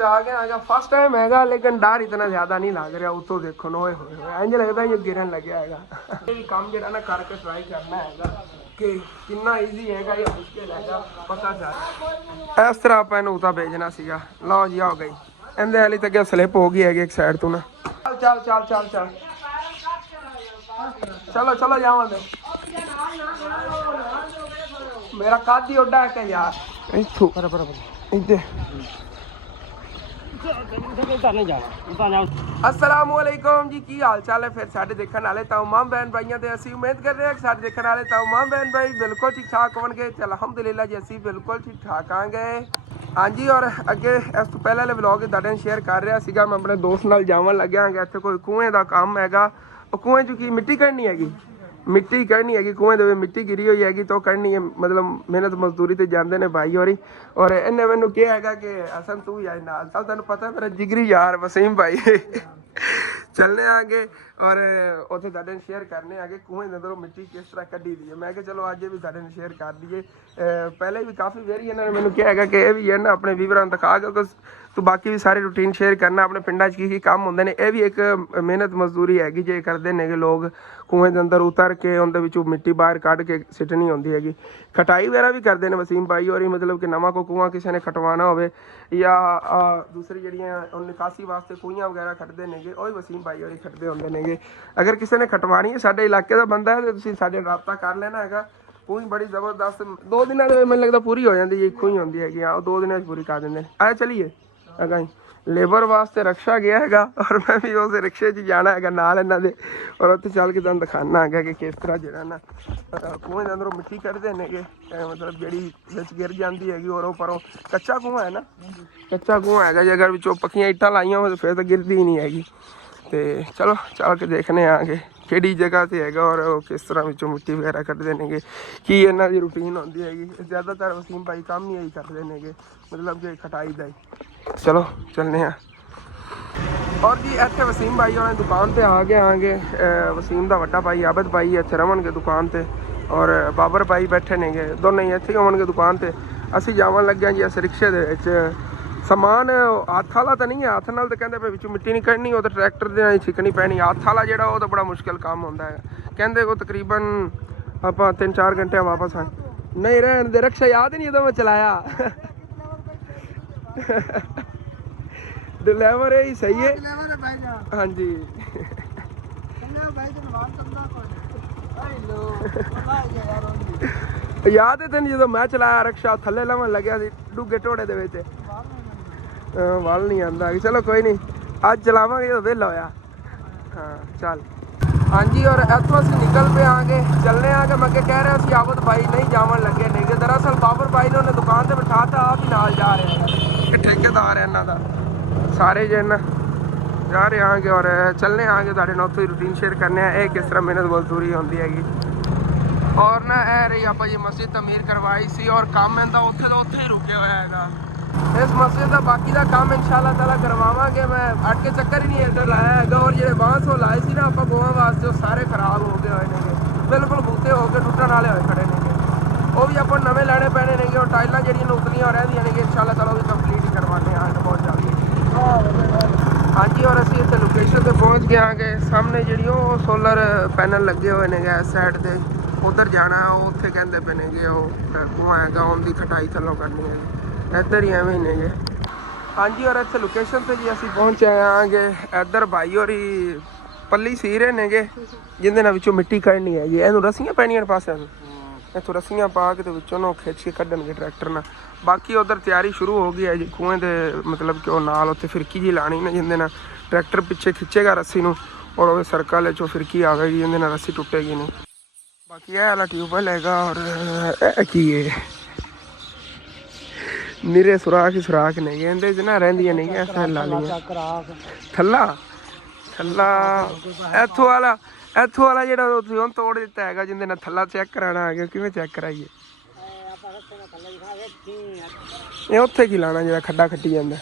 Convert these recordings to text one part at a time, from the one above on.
आ गया first time हैगा, लेकिन डर इतना ज्यादा नहीं लग रहा। उतो देखो ना, इंज लगता है गिरन लगे हैगा। ये भी काम जो ना करके ट्राई करना हैगा कि कितना ईजी हैगा या मुश्किल हैगा पता चल। इस तरह आप इन्हू उता भेजना सीगा। लो जी आ गई इंदे हाली तक स्लिप हो गई हैगी एक साइड तो ना। चल चल चल चल चलो चलो जावा दे। मेरा कद ही ओडा है यार। इथू इधर अस्सलामुअलैकुम जी, की हाल चाल है फिर साढ़े देखने वाले तमाम बहन भाइयों से। असी उम्मीद कर रहे हैं कि साढ़े देखने वाले तमाम बहन भाई बिल्कुल ठीक ठाक होंगे। चल अलहमदुलिल्लाह जी असी बिल्कुल ठीक ठाक आएंगे। हाँ जी, और अगे इस तो पहले वाले व्लॉग तुहाडे शेयर कर रहा सीगा। मैं अपने दोस्त नाल जावन लग्या हाँ। इत्थे कोई कुएं का काम हैगा। कुएं चो की मिट्टी कढ़नी हैगी, मिट्टी कढ़नी हैगी कुएं दे मिट्टी गिरी हुई हैगी तो कढ़नी है। मतलब मेहनत मजदूरी ते जांदे ने भाई होरी। और इन्हें मैनू कहा हैगा कि हसन तू ही आई नाल। चल तेन पता है मेरा जिगरी यार वसीम भाई चलने आगे और उत्थे तुहाडे शेयर करने आगे कुएं दे अंदरों मिट्टी किस तरह कढ़ी दी है। मैं चलो अज भी तुहाडे शेयर कर दीए। पहले भी काफ़ी वेरी इन्होंने मैनू कहा हैगा कि यह भी है ना अपने व्यूअरां नूं दिखा के तो बाकी भी सारी रूटीन शेयर करना अपने पिंडां च की काम होंदे ने। यह भी एक मेहनत मजदूरी हैगी जे करदे ने कि लोग कुएं दे अंदर उतर के उहदे विचों मिट्टी बाहर कढ़ के सिटनी होंदी हैगी। खटाई वगैरह भी करते हैं वसीम भाई और मतलब कि नवा को कुआं किसी ने खटवाना हो या दूसरी जड़ियाँ निकासी वास्ते कुइयाँ वगैरह खटते हैं वही वसीम भाई और खटते होंगे ने। अगर किसी ने खटवानी है साडे इलाके का बंदा है तो तुसीं साडे राबता कर लेना हैगा। खूही बड़ी जबरदस्त 2 दिनों में मैंने लगता पूरी हो जाती है। खूही होंगी हैगी हाँ 2 दिनों पूरी कर देंगे। आया चलिए अगर लेबर वास्ते रक्षा गया हैगा और मैं भी उस रिक्शे च जाना हैगा नाल इन्हां दे और उत्थे चल के तुहानूं दिखाना हैगा कि किस तरह जिहड़ा ना कुएं दे अंदरों मिट्टी कढ़दे ने कि मतलब जिहड़ी विच गिर जांदी हैगी और परों कच्चा कुआं है ना, कच्चा कुआं हैगा। जे अगर विचों पक्कियां इट्टां लाइयां हो तो फिर तो गिरदी ही नहीं हैगी। तो चलो चल के देखने आगे किहड़ी जगह ते हैगा और किस तरह विचों मिट्टी वगैरह कढ़दे ने की इन्हां दी रूटीन होंदी हैगी। ज़्यादातर वसीम भाई काम ही यही करदे ने मतलब कि खटाई दा ही। चलो चलने हैं। और जी इतने वसीम भाई उन्हें दुकान पर आ गए आगे। वसीम का वड्डा भाई आबद भाई इतने रवनगे दुकान पर और बाबर भाई बैठे ने दोनों ही इतने होवणगे दुकान पर। असी जावन लगे जी इस रिक्शे के समान हत्थ वाला तो नहीं है, हत्थ नाल तो कहते पे विचों मिट्टी नहीं कढ़नी, वो तो ट्रैक्टर दे छिकनी पैनी। हत्थ वाला जो वो तो बड़ा मुश्किल काम होंदा है। कहते वो तकरीबन आप 3-4 घंटे वापस आए नहीं रहने दे। रिक्शा याद ही नहीं जो मैं चलाया डिलीवर ही सही है हाँ जी याद है तेन जो मैं चलाया रिक्शा थले लवन लग्या डूगे ढोड़े दे विच वल नहीं आंदा। चलो कोई नहीं अज चलावांगे जो वेला होया। हाँ चल हाँ जी, और इतों असीं निकल पे आगे चलने आगे। मैं कह रहा असीं आबद भाई नहीं जावन लगे नहीं कि दरअसल बाबर भाई ने उन्हें दुकान पर बिठा था आप ही नाल जा रहे हैं। ठेकेदार है इन्हों का सारे जन जा रहे आगे और चलने आगे तुहाडे नाल उत्थे रूटीन शेयर करने ये किस तरह मेहनत मजदूरी होंदी हैगी। और ना ए रही आप जी मस्जिद तमीर करवाई सी और काम इनका उत्थे तो उत्थे ही रुके हुआ है। इस मस्जिद का बाकी का काम इंशाअल्लाह ताला करवावांगे। मैं अट के चक्कर ही नहीं इधर लाया है और जो बांस वो लाए सी ना आप गोवा वास्ते सारे खराब हो गए हुए हैं, बिल्कुल बूते हो के टुटन वाले हुए खड़े ने। वो भी अपन नवे लैने पैने ने और टाइलां जिहड़ियां उतलियां रहिंदियां ने इंशाअल्लाह ताला वो भी कंप्लीट ही करवाने आगे बहुत जल्दी। हाँ जी, और असीं इत्थे लोकेशन पर पहुँच गए आगे। सामने जिहड़ियां वो सोलर पैनल लगे हुए ने इस साइड से उधर जाना है। उत्थे कहंदे पे ने कुआं हैगा उनकी खटाई थल्लों करनी है इधर ही एवं ही ने। हाँ जी, और इतने लोकेशन पर जी असीं पहुँचे आगे। इधर भाई होरी पल्ली सी रहे ने जिंदे नाल विचों मिट्टी कढ़नी है जी। इहनूं रस्सियां पैणियां पासे इत्थों रस्सियां पा के विचों ना खिच के कढ़नगे ट्रैक्टर नाल। बाकी उधर तैयारी शुरू हो गई है जी कुएं दे मतलब कि नाल उत्थे फिरकी जी लानी ना जिंदे नाल ट्रैक्टर पिछे खिंचेगा रस्सी नूं और वो सर्कल चो फिरकी आवेगी जिंदे नाल रस्सी टुटेगी नहीं। बाकी यह वाला ट्यूबवेल हैगा और की निरे सुराख ही सुराख ने इहदे च ना रहिंदियां नहीं ऐसा लालियां थल्ला थल्ला इत्थों वाला जिहड़ा तुसीं हुण तोड़ दित्ता हैगा जिंदे नाल थल्ला चैक कराना आ गया। किवें चैक कराइए ये उत्थे की लाना जिहड़ा खड्डा खट्टी जांदा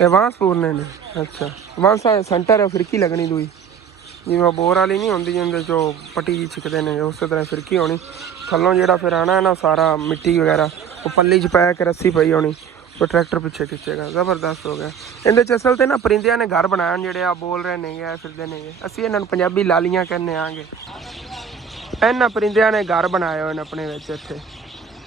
ये बांस पूरने ने। अच्छा बांसा सेंटर है फिरकी लगनी दूई जिवें बोर वाली नहीं होंदी जिंदे चो पट्टी जी छिकदे ने उस तरह फिरकी होनी। थल्लों जिहड़ा फिर आना है ना सारा मिट्टी वगैरह वो पल्ली च पै के रस्सी पई होनी वो ट्रैक्टर पीछे खिंचेगा। ज़बरदस्त हो गया। इहदे च असल ते ना परिंदियां ने घर बनाया जिहड़े आ बोल रहे ने फिरदे ने। असीं इन्हां नूं पंजाबी लालियां कहने आंगे। इन्हां परिंदियां ने घर बनाए होए ने अपने विच इत्थे।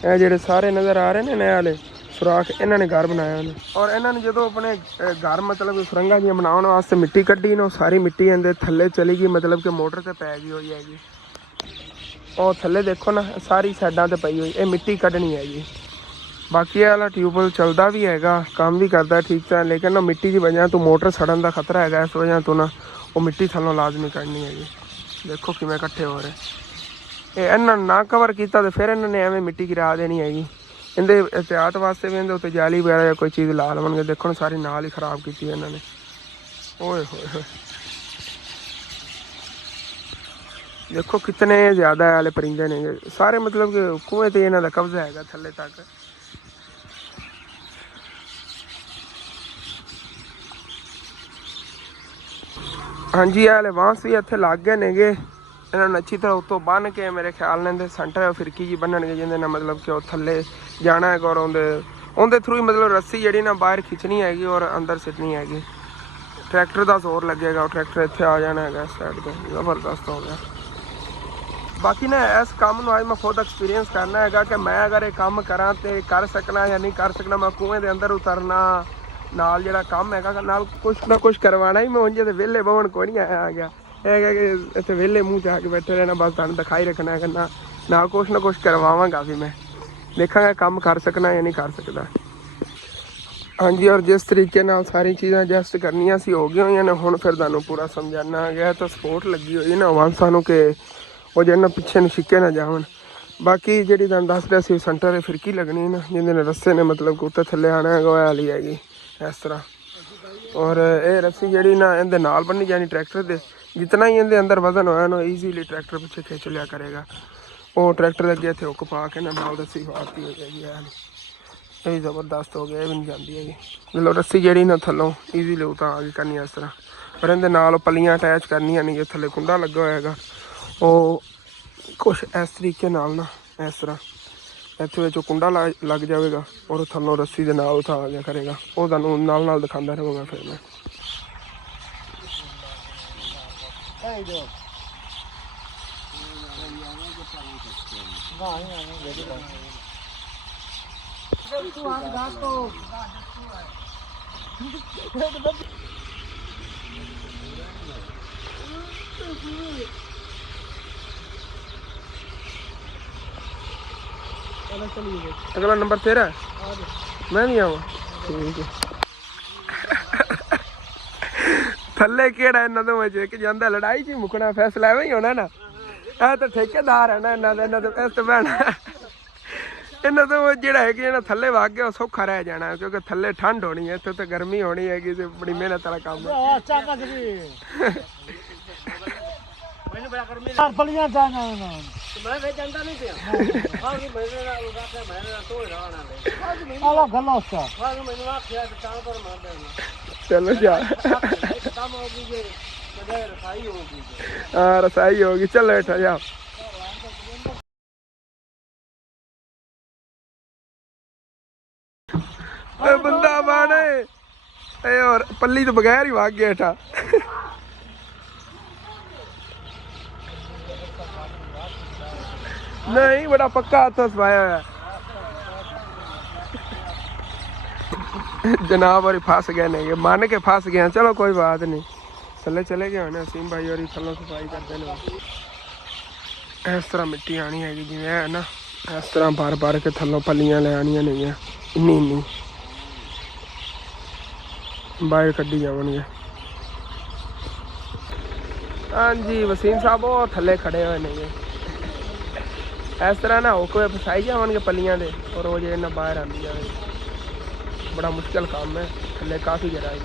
ਇਹ ਜਿਹੜੇ ਸਾਰੇ नज़र आ रहे ने वाले सुराख इन्हों ने घर बनाया उन्हें। और इन्होंने जो अपने घर मतलब सुरंगा जी बनाने वास्ते मिट्टी कड्ढी ना सारी मिट्टी इहदे थल्ले चली गई मतलब कि मोटर ते पै गई हुई हैगी। और थल्ले देखो ना सारी साइडों ते पई हुई ये मिट्टी कड्ढनी हैगी। बाकी वाला ट्यूबवैल चलता भी हैगा काम भी करता ठीक है लेकिन ना मिट्टी की वजह तो मोटर सड़न का खतरा है इस वजह तो ना वो मिट्टी थल्लों लाजमी कड्ढनी हैगी। देखो किवें इकट्ठे हो रहे ये इन्होंने ना कवर किया तो फिर इन्होंने एवं मिट्टी गिरा देनी हैगी। इनके एहतियात वास्ते भी इनके उत्ते जाली वगैरह या कोई चीज़ ला लवेंगे। देखो सारी नाल ही खराब की इन्होंने। ओए होए देखो कितने ज़्यादा वाले परिंदे ने सारे मतलब कि कुएं ते इन्हों का कब्जा है थल्ले तक। हाँ जी वाले बांस भी इतने लग गए ने इन्होंने अच्छी तरह उत्तों बन के मेरे ख्याल ने सेंटर फिरकी जी बननगे जिंदे ना मतलब कि थल्ले जाना है और उनके थ्रू ही मतलब रस्सी जी ना बाहर खिंचनी हैगी और अंदर सिटनी हैगी। ट्रैक्टर का जोर लगेगा और ट्रैक्टर इतने आ जाना है इस साइड पर। ज़बरदस्त हो गया। बाकी ना इस काम को अज मैं खुद एक्सपीरियंस करना है कि मैं अगर ये काम करा तो कर सकना या नहीं कर सकना। मैं कुएं के अंदर उतरना नाल जिहड़ा काम है नाल कुछ ना कुछ करवाना ही। मैं उंजे वेले बहन को नहीं आया आ गया इतने वेले मुँह चाह के बैठे रहना बस तुहानूं दिखाई रखना है ना कुछ ना कुछ करवावांगा भी मैं देखा काम कर सकना या नहीं कर सकता। हाँ जी और जिस तरीके नाल सारी चीज़ां एडजस्ट करनियां सी हो गई हुई ने हुण फिर तुहानूं पूरा समझाना गया तो सपोर्ट लगी हुई ना वांसां नूं कि वो जिहड़े पिछे न छिके ना जावन। बाकी जिहड़ी तुहानूं दस रहा सी सेंटर फिरकी लगनी ना जिंदे ने रस्से ने मतलब कि उत्ते थल्ले आना है वाली हैगी इस तरह। और ये रस्सी जिहड़ी ना इहदे नाल बन्नी जानी ट्रैक्टर दे जितना ही इहदे अंदर वजन होया ना ईजीली ट्रैक्टर पिछे खिंच लिया करेगा। वो ट्रैक्टर अगे इतने हुक पा के ना नाल रस्सी फाड़ती हो जाएगी। ये भी ज़बरदस्त हो गया ये भी नहीं जाती है मतलब रस्सी जी ना थलों ईजीली उतां आ गई करनी इस तरह। पर इहदे नाल पलियां अटैच करनियां नहीं थले कुंडा लगा होएगा वो कुछ इस तरीके नाल ना इस तरह इत्थे विच कुंडा लग जाएगा और थलों रस्सी दे नाल उतां आ गया करेगा। वो तुहानूं नाल दिखांदा रहूँगा फिर मैं। अगला नंबर तेरा है मैं भी आऊँ ठीक है। थल्ले केड़ा इन्हों तो मजे कि जाता लड़ाई च मुकना फैसला एवं ही होना ना। यह तो ठेकेदार है ना इन्हों तो भैना इन्हों तो जोड़ा है कि थल्ले वग गया सौखा रह जाना है क्योंकि थल्ले ठंड होनी है इतने तो गर्मी होनी है कि बड़ी मेहनत वाला काम है। चलो जा हाँ रसाई होगी चलो बैठा जाओ। बंदा माने और पल्ली तो बगैर ही भाग गया था। नहीं बड़ा पक्का हाथों सवाया है जनाब और फंस गए नहीं मान के फंस गए। चलो कोई बात नहीं थले चले गए होने असीम भाई और थलों सफाई करते हैं। इस तरह मिट्टी आनी हैगी जिवें है ना इस तरह बार बार के थलों पलियां ले आनियां नहीं है इन्नी इन्नी बाहर कड्ढी जावणगे। हाँ जी वसीम साहब वो थले खड़े हुए ने इस तरह ना होके फसाई जावणगे पलियां दे और वो जे ना बाहर आंदी जावे। बड़ा मुश्किल काम है थले काफ़ी जरा है।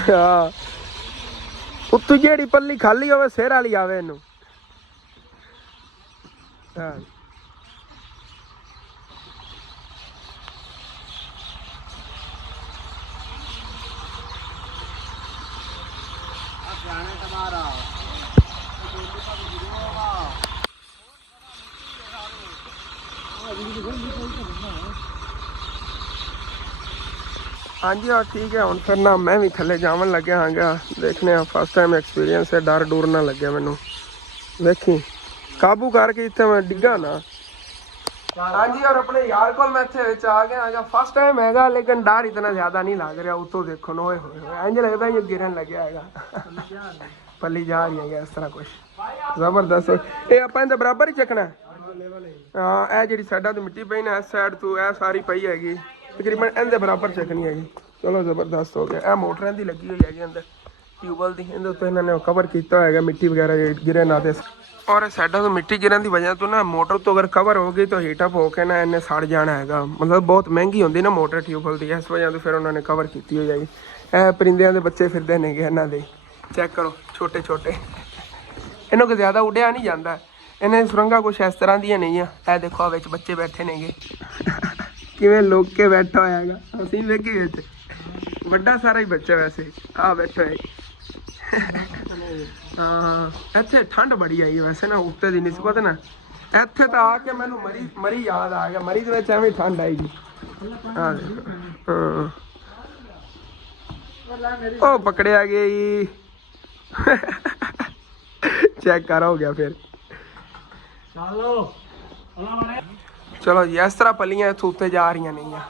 हाँ उत्तों जेड़ी पल्ली खाली होवे सिर वाली आवे इनू। हाँ हाँ जी और ठीक है, हम फिर ना मैं भी थले जावन लगे हाँ देखने फर्स्ट टाइम एक्सपीरियंस है, डर डूर ना लगे मैनू, देखी काबू करके इतने मैं डिग्गा ना। हाँ जी और अपने यार को मैं इतने आ गया फर्स्ट टाइम हैगा, लेकिन डर इतना ज्यादा नहीं लग रहा। उतो देखो ना इंज लगता है ये गिरन लगे हैगा, पली जा रही है इस तरह कुछ जबरदस्त। ये आप बराबर ही चकना हाँ, यह जी साइडा तो मिट्टी पई ना, इस साइड तो यह सारी पई हैगी, तकरीबन इनके बराबर चकनी हैगी। चलो जबरदस्त हो गया। यह मोटर की लगी हुई हैगी अंदर ट्यूबवैल की, इहदे इन्होंने कवर किया होगा मिट्टी वगैरह गिरे ना दे। और साइडों तो मिट्टी गिरन की वजह तो ना मोटर तो अगर कवर हो गई तो हीटअप होकर ना इन्हें सड़ जाना है, मतलब बहुत महंगी होती ना मोटर ट्यूबवैल की, इस वजह तो फिर उन्होंने कवर की हुई है। यह परिंदियां के बच्चे फिरते ने इन्हों के, चेक करो छोटे छोटे, इन्हों को ज़्यादा उड़िया नहीं जाता। इन्हें सुरंगा कुछ इस तरह दी नहीं है। यह देखो बिच बच्चे बैठे ने किवें लोग के बैठा होगा, हसीन वेखी बिच बड़ा सारा ही बच्चा वैसे आ बैठा है। हाँ इतने ठंड बड़ी आई वैसे ना उत्ते की निस्बत ना, इतने तो आके मैनू मरी मरी याद आ गया, मरी के एवं ठंड आएगी। हाँ ओ पकड़िया गई चेक करा हो गया फिर। चलो जी इस तरह पलियां इतों उत्ते जा रही नहीं है।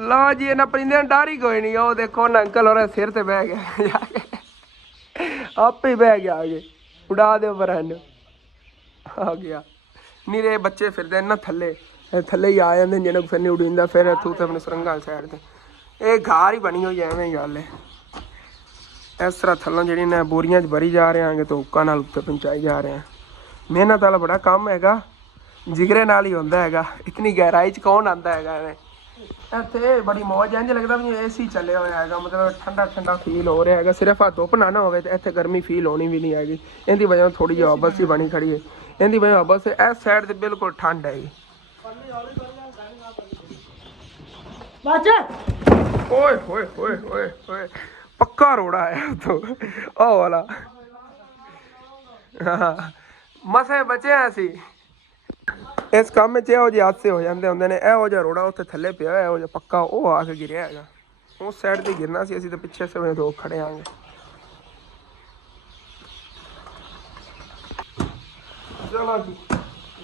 लो जी इन्हें परिंदे डर ही कोई नहीं, वो देखो ना अंकल और सिर से बह गया आप ही बह गया आगे उड़ा दे पर आ गया। नहीं रे बच्चे फिरते ना थले थले ही आ जाते जिन्हें फिर नहीं उड़ी, फिर इतों उत्ते अपने सुरंगा साइड से ये घर ही बनी हुई एवं गल है। इस तरह थलों जी ने बोरियां भरी जा रहे हैं तो हुक्का नाल उत्ते पहुँचाई जा रहे हैं। मेहनत वाला बड़ा काम हैगा, जिगरे नाल ही होंदा हैगा, इतनी गहराई च कौन आंदा हैगा। इत्थे बड़ी मौज इंज लगदा भी AC चले होया हैगा, मतलब ठंडा ठंडा फील हो रहा हैगा। सिर्फ आ धुप ना होवे ते इत्थे गर्मी फील होनी भी नहीं हैगी। इहदी वजह थोड़ी जी हबस ही बनी खड़ी है, इहदी वजह हबस इस साइड ते बिल्कुल ठंड हैगी। ओए होए होए होए होए पक्का रोड़ा है तो ओ वाला हाँ मसे बचे असी इस काम में यहो जे हादसे हो जाते होंगे ने। यहो जिहा रोड़ा उत्थे थले पिया यहो जिहा पक्का वो आके गिरिया हैगा, उस साइड ते गिरना सी, असी तो पिछे समय तो खड़े आंगे। चलो जी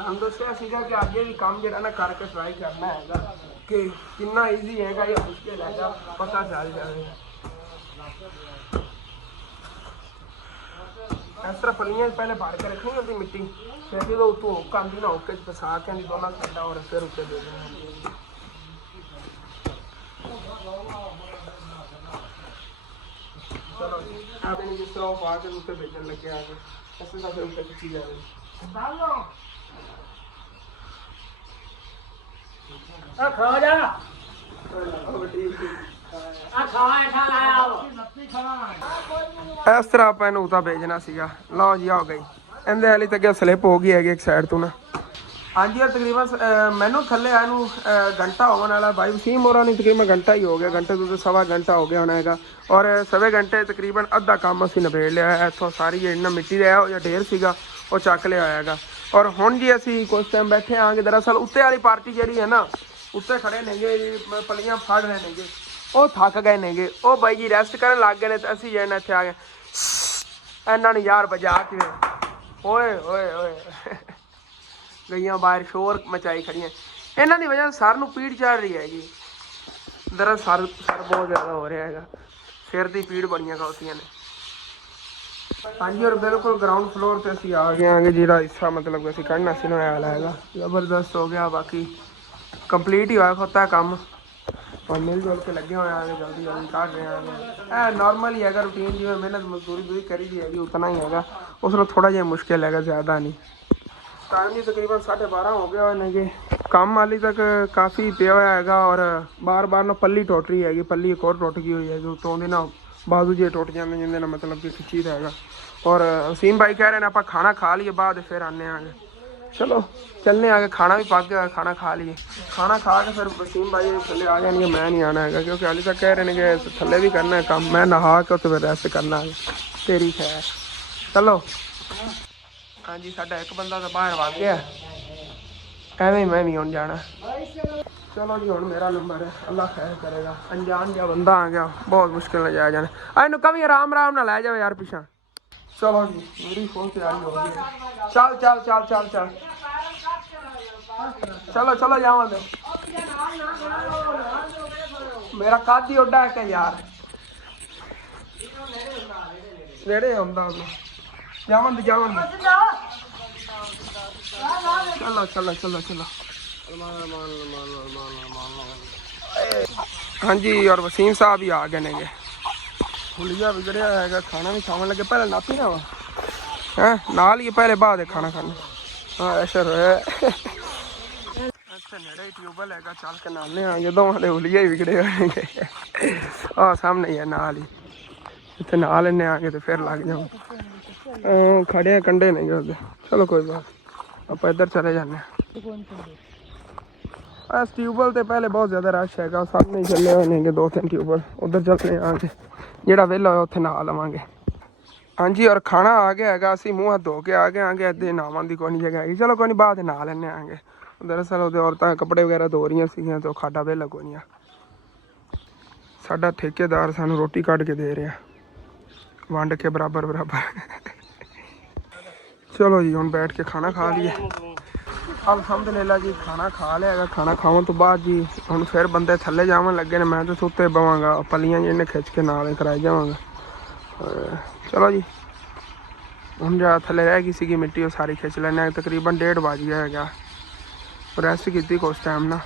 हम दसिया सीगा कि आगे भी काम जिहड़ा ना करके ट्राई करना हैगा कि कितना ईजी हैगा या मुश्किल हैगा पता चल जाएगा। इस तरह फलियां पहले भर के रखनी होती मिट्टी, फिर जो उतों हुक्का आती ना हुक्के फसा के दोनों साइडा और फिर उत्ते दे देना। चलो आपने जिस तरह पा के उत्ते भेजन लगे आगे ऐसे तो फिर उत्ते खिंची जाएगी। खा जा इस तरह आप उता भेजना सीगा। लो जी हो गई इनके हाली तक स्लिप हो गई है एक साइड तो ना। हाँ जी तकरीबन मैनू थले आनू घंटा होने वाला, भाई वसीम होरा नहीं तकरीबन घंटा ही हो गया, घंटे तो सवा घंटा हो गया होना है। और सवे घंटे तकरीबन अद्धा काम असी नबेड़ लिया है। इतों सारी जिन्ना मिट्टी का या ढेर सीगा वो चक लिया है। और हुण जी असी कुछ टाइम बैठे आगे, दरअसल उत्ते वाली पार्टी जी है ना उत्ते खड़े नेगे पलियां फाड़ रहे नेगे, वो थक गए नेगे, वो बाई जी रैसट करन लग गए तो असी जाना इत्थे आ गए इन्होंने यार बजा के ओए ओए ओए गईयां बाहर शोर मचाई खड़ियां। इन्हों की वजह सर नूं पीड़ चढ़ रही हैगी, दरअसल सर बहुत ज़्यादा हो रहा है, सिर की पीड़ बड़ियां खाउतियां ने। हाँ जी और बिल्कुल ग्राउंड फ्लोर से असी आ गए हैं, जो हिस्सा मतलब असी कढ़ना सी ना वाला है जबरदस्त हो गया। बाकी कंप्लीट ही होता है काम और मिलजुल के लगे हुए हैं, जल्दी जल्दी काट रहे हैं। नॉर्मल ही है रूटीन जिवें मेहनत मजदूरी करी दी हैगी उतना ही है, उसमें थोड़ा जिहा मुश्किल है ज़्यादा नहीं। टाइम जी तकरीबन 12:30 हो गया होने, काम वाली तक काफ़ी पिया हुआ है और बार बार ना पल्ली टुट रही हैगी, पल्ली एक और टुट गई हुई है जो तो ना बाजू जे टुट जाते जिंदे ना मतलब कि खिंची हैगा। और वसीम भाई कह रहे हैं आप खाना खा लिए बाद फिर आने आगे, चलो चलने आगे खाना भी पक गया, खाना खा लिए, खाना खा के फिर वसीम भाई थले आ जाएंगे। मैं नहीं आना है क्योंकि हाली तक कह रहे हैं कि थले भी करना है काम, मैं नहा के तो फिर रेस्ट करना है। तेरी खैर ਚਲੋ ਹਾਂਜੀ ਸਾਡਾ ਇੱਕ ਬੰਦਾ ਤਾਂ ਬਾਹਰ ਵਗ ਗਿਆ ਐਵੇਂ ਮੈਂ ਵੀ ਹੁਣ ਜਾਣਾ ਚਲੋ ਜੀ ਹੁਣ ਮੇਰਾ ਨੰਬਰ ਹੈ ਅੱਲਾ ਖੈਰ ਕਰੇਗਾ ਅਣਜਾਣ ਜਿਹਾ ਬੰਦਾ ਆ ਗਿਆ ਬਹੁਤ ਮੁਸ਼ਕਿਲ ਨਾਲ ਜਾਇਆ ਜਾਣਾ ਇਹਨੂੰ ਕਵੀ ਆਰਾਮ ਆਰਾਮ ਨਾਲ ਲੈ ਜਾਓ ਯਾਰ ਪਿੱਛਾ ਚਲੋ ਜੀ ਮੇਰੀ ਫੋਨ ਤਿਆਰੀ ਹੋ ਗਈ ਹੈ ਚੱਲ ਚੱਲ ਚੱਲ ਚੱਲ ਚੱਲ ਚਲੋ ਚਲੋ ਜਾਵਾਂਗੇ ਮੇਰਾ ਕੱਦ ਹੀ ਉੱਡਾ ਹੈ ਕਿ ਯਾਰ ਨੇੜੇ ਆਉਂਦਾ ਜਾਵਾਂਗੇ ਜਾਵਾਂਗੇ ਚਲੋ ਚਲੋ ਚਲੋ ਚਲੋ ਹਾਂਜੀ ਔਰ ਵਸੀਮ ਸਾਹਿਬ ਹੀ ਆ ਗਏ ਨੇਗੇ ਹੁਲੀਆ ਵਿਗੜਿਆ ਹੈਗਾ ਖਾਣਾ ਵੀ ਖਾਣ ਲੱਗੇ ਪਹਿਲੇ ਨਾਪੀ ਨਾ ਵਾ ਹੈਂ ਨਾਲ ਹੀ ਪਹਿਲੇ ਬਾਅਦ ਖਾਣਾ ਖਾਣਾ ਹਾਂ ਐਸ਼ਰ ਹੋਇਆ ਅੱਛਾ ਨੇੜੇ ਟਿਊਬਲ ਹੈਗਾ ਚੱਲ ਕੇ ਨਾਲੇ ਆ ਜਦੋਂ ਵਾਲੇ ਹੁਲੀਆ ਹੀ ਵਿਗੜੇ ਹੋਣਗੇ ਆਹ ਸਾਹਮਣੇ ਹੀ ਹੈ ਨਾਲ ਹੀ ਇੱਥੇ ਨਾਲ ਇੰਨੇ ਆ ਕੇ ਤੇ ਫਿਰ ਲੱਗ ਜਾਓ ਖੜਿਆ ਕੰਡੇ ਨਹੀਂ ਉਹਦੇ ਚਲੋ ਕੋਈ ਬਾਤ ਆਪਾਂ ਇੱਧਰ ਚਲੇ ਜਾਂਦੇ ਹਾਂ ਇਸ ਟਿਊਬਲ ਤੇ ਪਹਿਲੇ ਬਹੁਤ ਜ਼ਿਆਦਾ ਰਸ਼ ਹੈਗਾ ਸਾਹਮਣੇ ਹੀ ਚੱਲੇ ਹੋਏ ਨੇਗੇ 2-3 ਟਿਊਬਲ ਉੱਧਰ ਚੱਲਦੇ ਆ ਕੇ ਜਿਹੜਾ ਵਿਹਲਾ ਹੋਇਆ ਉੱਥੇ ਨਹਾ ਲਵਾਂਗੇ ਹਾਂਜੀ ਔਰ ਖਾਣਾ ਆ ਗਿਆ ਹੈਗਾ ਅਸੀਂ ਮੂੰਹ ਹੱਥ ਧੋ ਕੇ ਆ ਗਏ ਆਂਗੇ ਇੱਥੇ ਨਹਾਉਣ ਦੀ ਕੋਈ ਨਹੀਂ ਜਗ੍ਹਾ ਹੈਗੀ ਚਲੋ ਕੋਈ ਨਹੀਂ ਬਾਅਦ ਨਹਾ ਲੈਂਦੇ ਆਂਗੇ ਦਰਅਸਲ ਉਹਦੇ ਔਰਤਾਂ ਕੱਪੜੇ ਵਗੈਰਾ ਧੋ ਰਹੀਆਂ ਸੀਗੀਆਂ ਤੇ ਉਹ ਖਾਡਾ ਵਿਹਲਾ ਕੋਈ ਨਹੀਂ ਆ ਸਾਡਾ ਠੇਕੇਦਾਰ ਸਾਨੂੰ ਰੋਟੀ ਕੱਢ ਕੇ ਦੇ ਰਿਹਾ ਵੰਡ ਕੇ ਬਰਾਬਰ ਬਰਾਬਰ ਚਲੋ ਜੀ ਹੁਣ ਬੈਠ ਕੇ ਖਾਣਾ ਖਾ ਲਈਏ ਅਲਹਮਦੁਲਿਲਾ ਜੀ ਖਾਣਾ ਖਾ ਲਿਆ ਹੈਗਾ ਖਾਣਾ ਖਾਣ ਤੋਂ ਬਾਅਦ ਜੀ ਹੁਣ ਫਿਰ ਬੰਦੇ ਥੱਲੇ ਜਾਵਣ ਲੱਗੇ ਨੇ ਮੈਂ ਤਾਂ ਸੁੱਤੇ ਪਵਾਂਗਾ ਪੱਲੀਆਂ ਜਿਹਨੇ ਖਿੱਚ ਕੇ ਨਾਲ ਕਰਾਈ ਜਾਵਾਂਗਾ ਚਲੋ ਜੀ ਹੁਣ ਜਾ ਥੱਲੇ ਰਹਿ ਗਈ ਸੀਗੀ ਮਿੱਟੀ ਉਹ ਸਾਰੀ ਖਿੱਚ ਲੈਣੇ ਤਕਰੀਬਨ 1:30 ਵੱਜ ਗਿਆ ਹੈਗਾ ਰੈਸਟ ਕੀਤੀ ਕੁਛ ਟਾਈਮ ਨਾਲ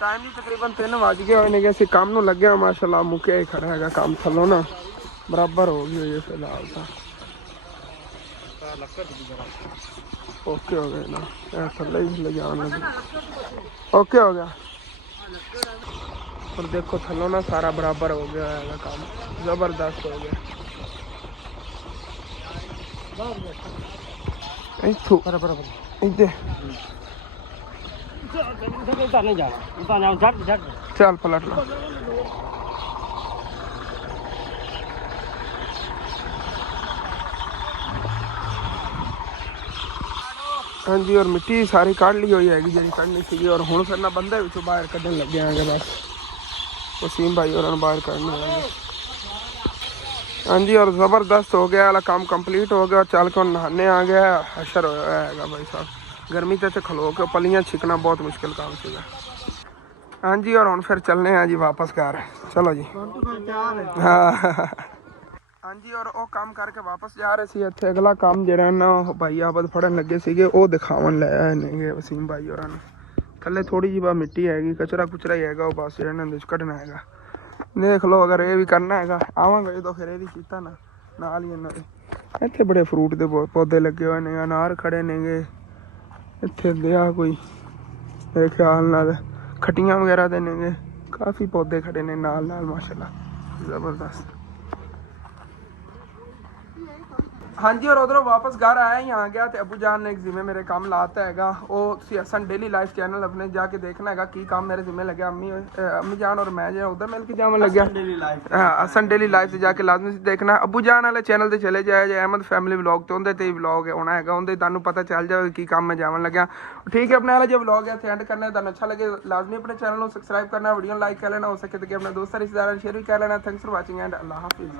ਟਾਈਮ ਜੀ ਤਕਰੀਬਨ 3 ਵੱਜ ਗਏ ਹੋਏ ਨੇ ਅਸੀਂ ਕੰਮ ਨੂੰ ਲੱਗਿਆ ਮਾਸ਼ਾਅੱਲਾ ਮੁੱਕਿਆ ਹੀ ਖੜਾ ਹੈਗਾ ਕੰਮ ਥੱਲੋਂ ਨਾ ਬਰਾਬਰ ਹੋ ਗਈ ਹੋਈ ਹੈ ਫਿਲਹਾਲ ਤਾਂ ਓਕੇ ਹੋ ਗਿਆ ਨਾ ਇਹ ਥੱਲੇ ਹੀ ਲਿਜਾਣ ਲੱਗੇ ਓਕੇ ਹੋ ਗਿਆ ਪਰ ਦੇਖੋ ਥੱਲੋਂ ਨਾ ਸਾਰਾ ਬਰਾਬਰ ਹੋ ਗਿਆ ਹੈਗਾ ਕੰਮ ਜ਼ਬਰਦਸਤ ਹੋ ਗਿਆ ਇੱਥੋਂ ਇੱਥੇ ਚੱਲ ਪਲਟ ਲਾ ਹਾਂਜੀ ਔਰ ਮਿੱਟੀ ਸਾਰੀ ਕੱਢ ਲਈ ਹੋਈ ਹੈਗੀ ਜਿਹੜੀ ਕੱਢਣੀ ਸੀਗੀ ਔਰ ਹੁਣ ਫਿਰ ਨਾ ਬੰਦੇ ਵਿੱਚੋਂ ਬਾਹਰ ਕੱਢਣ ਲੱਗੇ ਆਂਗੇ ਬਸ ਵਸੀਮ ਭਾਈ ਹੋਰਾਂ ਨੂੰ ਬਾਹਰ ਕੱਢਣੇ ਆਂਗੇ ਹਾਂਜੀ ਔਰ ਜ਼ਬਰਦਸਤ ਹੋ ਗਿਆ ਵਾਲਾ ਕੰਮ ਕੰਪਲੀਟ ਹੋ ਗਿਆ ਚੱਲ ਕੇ ਹੁਣ ਨਹਾने ਆ ਗਿਆ ਹਸ਼ਰ ਹੋਇਆ ਹੈਗਾ ਭਾਈ ਸਾਹਿਬ ਗਰਮੀ ਤੇ ਇੱਥੇ ਖਲੋ ਕੇ ਪਲੀਆਂ ਛਿਕਣਾ ਬਹੁਤ ਮੁਸ਼ਕਿਲ ਕੰਮ ਸੀਗਾ ਹਾਂਜੀ ਔਰ ਹੁਣ ਫਿਰ ਚੱਲਨੇ ਆ ਜੀ ਵਾਪਸ ਘਰ ਚਲੋ ਜੀ ਹਾਂ ਹਾਂਜੀ ਔਰ ਉਹ ਕੰਮ ਕਰਕੇ ਵਾਪਸ ਜਾ ਰਹੇ ਸੀ ਇੱਥੇ ਅਗਲਾ ਕੰਮ ਜਿਹੜਾ ਨਾ ਉਹ ਭਾਈ ਆਬਦ ਫੜਨ ਲੱਗੇ ਸੀਗੇ ਉਹ ਦਿਖਾਉਣ ਲੈ ਆਏ ਨੇਗੇ ਵਸੀਮ ਭਾਈ ਹੋਰਾਂ ਨੂੰ ਥੱਲੇ ਥੋੜੀ ਜਿਹੀ ਬਾ ਮਿੱਟੀ ਹੈਗੀ ਕਚਰਾ ਕੁਚਰਾ ਹੀ ਹੈਗਾ ਉਹ ਬਸ ਜਿਹੜਾ ਇਹਨਾਂ ਦੇ ਕੱਢਣਾ ਹੈਗਾ ਦੇਖ ਲਓ ਅਗਰ ਇਹ ਵੀ ਕਰਨਾ ਹੈਗਾ ਆਵਾਂਗੇ ਜਦੋਂ ਫਿਰ ਇਹ ਵੀ ਕੀਤਾ ਨਾ ਨਾਲ ਹੀ ਇਹਨਾਂ ਦੇ ਇੱਥੇ ਬੜੇ ਫਰੂਟ ਦੇ ਪੌਦੇ ਲੱਗੇ ਹੋਏ ਨੇ ਅਨਾਰ ਖੜੇ ਨੇਗੇ ਇੱਥੇ ਲਿਆ ਕੋਈ ਮੇਰੇ ਖਿਆਲ ਨਾਲ ਖਟੀਆਂ ਵਗੈਰਾ ਦੇ ਨੇਗੇ ਕਾਫੀ ਪੌਦੇ ਖੜੇ ਨੇ ਨਾਲ ਨਾਲ ਮਾਸ਼ਾਅੱਲਾ ਜ਼ਬਰਦਸਤ ਹਾਂਜੀ ਔਰ ਉਧਰੋਂ ਵਾਪਸ ਘਰ ਆਇਆ ਹੀ ਆ ਗਿਆ ਤੇ ਅਬੂ ਜਾਨ ਨੇ ਇੱਕ ਜ਼ਿੰਮੇ ਮੇਰੇ ਕੰਮ ਲਾਤਾ ਹੈਗਾ ਉਹ ਤੁਸੀਂ ਹਸਨ ਡੇਲੀ ਲਾਈਫ ਚੈਨਲ ਆਪਣੇ ਜਾ ਕੇ ਦੇਖਣਾ ਹੈਗਾ ਕੀ ਕੰਮ ਮੇਰੇ ਜ਼ਿੰਮੇ ਲੱਗਿਆ ਅੰਮੀ ਜਾਨ ਔਰ ਮੈਂ ਜਿਹੜਾ ਉਧਰ ਮਿਲ ਕੇ ਜਾਵਣ ਲੱਗਿਆ ਹਸਨ ਡੇਲੀ ਲਾਈਫ ਤੇ ਜਾ ਕੇ ਲਾਜ਼ਮੀ ਦੇਖਣਾ ਅਬੂ ਜਾਨ ਵਾਲੇ ਚੈਨਲ ਤੇ ਚਲੇ ਜਾਇਆ ਜੇ ਅਹਿਮਦ ਫੈਮਿਲੀ ਵਲੌਗ ਤੇ ਉਹਦੇ ਤੇ ਵਲੌਗ ਆਉਣਾ ਹੈਗਾ ਉਹਦੇ ਤੁਹਾਨੂੰ ਪਤਾ ਚੱਲ ਜਾਵੇ ਕੀ ਕੰਮ ਮੈਂ ਜਾਵਣ ਲੱਗਿਆ ਠੀਕ ਹੈ ਆਪਣੇ ਵਾਲਾ ਜੇ ਵਲੌਗ ਹੈ ਇੱਥੇ ਐਂਡ ਕਰਨਾ ਤੁਹਾਨੂੰ ਅੱਛਾ ਲੱਗੇ ਲਾਜ਼ਮੀ ਆਪਣੇ ਚੈਨਲ ਨੂੰ ਸਬਸਕ੍ਰਾਈਬ ਕਰਨਾ ਵੀਡੀਓ ਨੂੰ ਲਾਈਕ ਕਰ ਲੈਣਾ ਹੋ ਸਕੇ ਤੇ ਆਪਣੇ ਦੋਸਤਾਂ ਰਿਸ਼ਤੇਦਾਰਾਂ ਨੂੰ ਸ਼ੇਅਰ ਵੀ ਕਰ ਲੈਣਾ thanks for watching and Allah Hafiz